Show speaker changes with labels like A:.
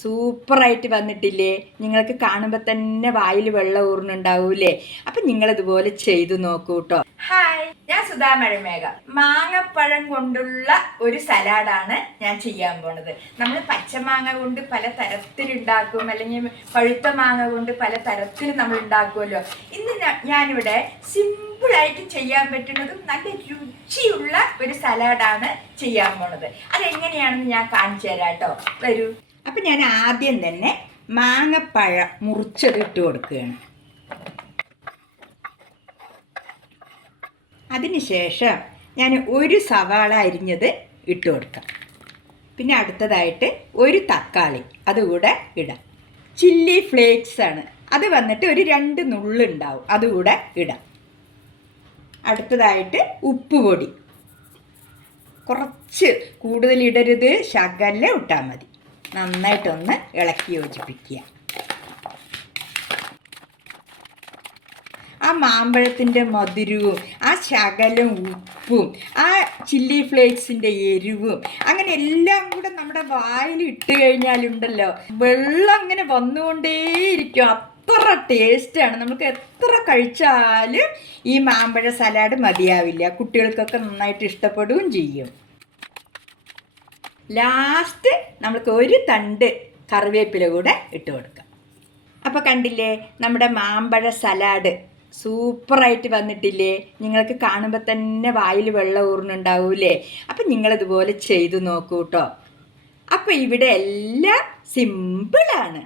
A: സൂപ്പറായിട്ട് വന്നിട്ടില്ലേ? നിങ്ങൾക്ക് കാണുമ്പോൾ തന്നെ വായിൽ വെള്ളം ഊർന്നുണ്ടാവൂലേ നിങ്ങൾ ഇതുപോലെ ചെയ്തു നോക്കൂ കേട്ടോ ഹായ് ഞാൻ സുധാ മഴമേഘ. മാങ്ങപ്പഴം കൊണ്ടുള്ള ഒരു സലാഡാണ് ഞാൻ ചെയ്യാൻ പോണത്. നമ്മൾ പച്ചമാങ്ങ കൊണ്ട് പല തരത്തിലുണ്ടാക്കും അല്ലെങ്കിൽ പഴുത്ത മാങ്ങ കൊണ്ട് പല തരത്തിൽ നമ്മൾ ഉണ്ടാക്കുമല്ലോ. ഇന്ന് ഞാനിവിടെ സിമ്പിൾ സിമ്പിളായിട്ട് ചെയ്യാൻ പറ്റുന്നതും നല്ല രുചിയുള്ള ഒരു സലാഡാണ് ചെയ്യാൻ പോണത്. അതെങ്ങനെയാണെന്ന് ഞാൻ കാണിച്ചു തരാം കേട്ടോ വരൂ. അപ്പം ഞാൻ ആദ്യം തന്നെ മാങ്ങപ്പഴം മുറിച്ചത് ഇട്ട് കൊടുക്കുകയാണ്. അതിനുശേഷം ഞാൻ ഒരു സവാള അരിഞ്ഞത് ഇട്ട് കൊടുക്കാം. പിന്നെ അടുത്തതായിട്ട് ഒരു തക്കാളി അതുകൂടെ ഇടാം. ചില്ലി ഫ്ലേക്സ് ആണ്. അത് വന്നിട്ട് ഒരു രണ്ട് നുള്ളുണ്ടാവും. അതുകൂടെ ഇടാം. അടുത്തതായിട്ട് ഉപ്പുപൊടി കുറച്ച് കൂടുതൽ ഇടരുത്. ശകലം ഇട്ടാൽ മതി. നന്നായിട്ടൊന്ന് ഇളക്കി യോജിപ്പിക്കുക. ആ മാമ്പഴത്തിന്റെ മധുരവും ആ ശകലം ഉപ്പും ആ ചില്ലി ഫ്ലേക്സിന്റെ എരിവും അങ്ങനെ എല്ലാം കൂടെ നമ്മുടെ വായിൽ ഇട്ട് കഴിഞ്ഞാലുണ്ടല്ലോ വെള്ളം അങ്ങനെ വന്നുകൊണ്ടേയിരിക്കും. അത്ര ടേസ്റ്റാണ് നമുക്ക് എത്ര കഴിച്ചാലും ഈ മാമ്പഴ സലാഡ് മതിയാവില്ല. കുട്ടികൾക്കൊക്കെ നന്നായിട്ട് ഇഷ്ടപ്പെടുകയും ചെയ്യും. ലാസ്റ്റ് നമുക്ക് ഒരു തണ്ട് കറിവേപ്പില കൂടെ ഇട്ട് കൊടുക്കാം. അപ്പോൾ കണ്ടില്ലേ നമ്മുടെ മാമ്പഴ സലാഡ് സൂപ്പറായിട്ട് വന്നിട്ടില്ലേ? നിങ്ങൾക്ക് കാണുമ്പോൾ തന്നെ വായിൽ വെള്ളം ഊർന്നുണ്ടാവൂലേ അപ്പം നിങ്ങളിതുപോലെ ചെയ്തു നോക്കൂ കേട്ടോ അപ്പോൾ ഇവിടെ എല്ലാം സിമ്പിളാണ്